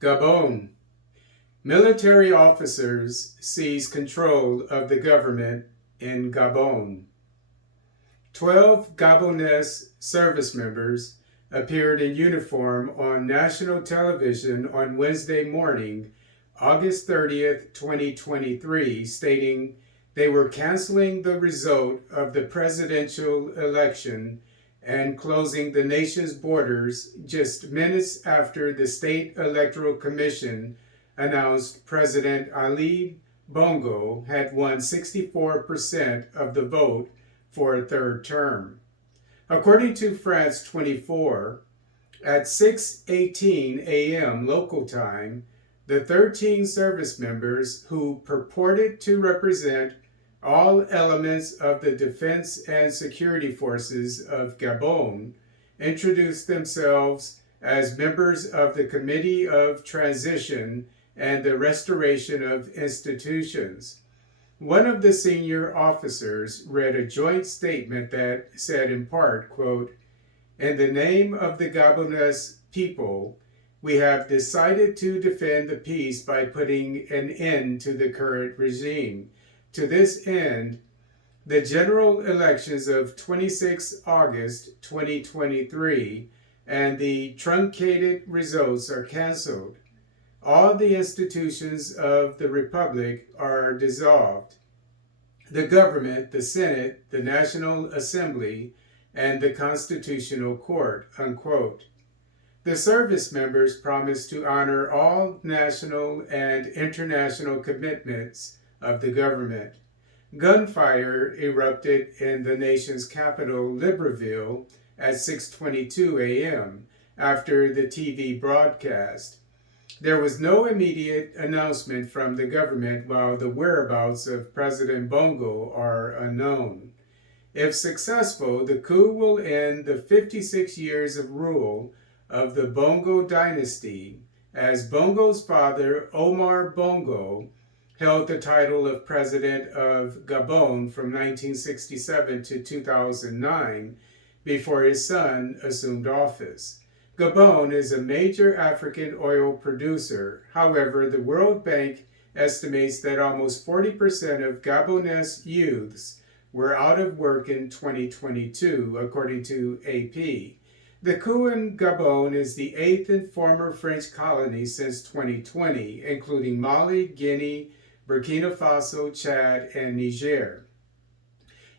Gabon. Military officers seize control of the government in Gabon. 12 Gabonese service members appeared in uniform on national television on Wednesday morning, August 30th, 2023, stating they were canceling the result of the presidential election and closing the nation's borders just minutes after the State Electoral Commission announced President Ali Bongo had won 64% of the vote for a third term. According to France 24, at 6:18 a.m. local time, the 13 service members who purported to represent all elements of the defense and security forces of Gabon introduced themselves as members of the Committee of Transition and the Restoration of Institutions. One of the senior officers read a joint statement that said in part, quote, "In the name of the Gabonese people, we have decided to defend the peace by putting an end to the current regime. To this end, the general elections of 26 August 2023 and the truncated results are canceled. All the institutions of the Republic are dissolved. The government, the Senate, the National Assembly, and the Constitutional Court," unquote. The service members promised to honor all national and international commitments of the government. Gunfire erupted in the nation's capital, Libreville, at 6:22 a.m. after the TV broadcast. There was no immediate announcement from the government while the whereabouts of President Bongo are unknown. If successful, the coup will end the 56 years of rule of the Bongo dynasty, as Bongo's father, Omar Bongo, held the title of President of Gabon from 1967 to 2009 before his son assumed office. Gabon is a major African oil producer. However, the World Bank estimates that almost 40% of Gabonese youths were out of work in 2022, according to AP. The coup in Gabon is the 8th in former French colonies since 2020, including Mali, Guinea, Burkina Faso, Chad, and Niger.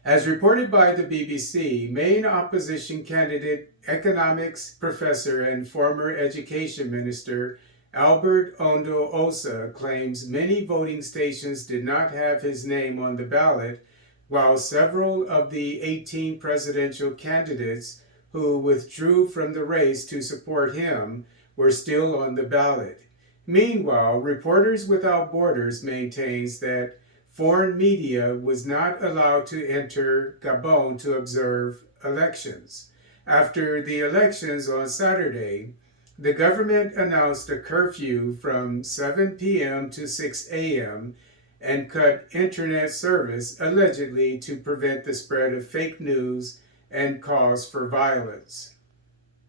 As reported by the BBC, main opposition candidate, economics professor, and former education minister Albert Ondo Ossa claims many voting stations did not have his name on the ballot, while several of the 18 presidential candidates who withdrew from the race to support him were still on the ballot. Meanwhile, Reporters Without Borders maintains that foreign media was not allowed to enter Gabon to observe elections. After the elections on Saturday, the government announced a curfew from 7 p.m. to 6 a.m. and cut internet service, allegedly to prevent the spread of fake news and cause for violence.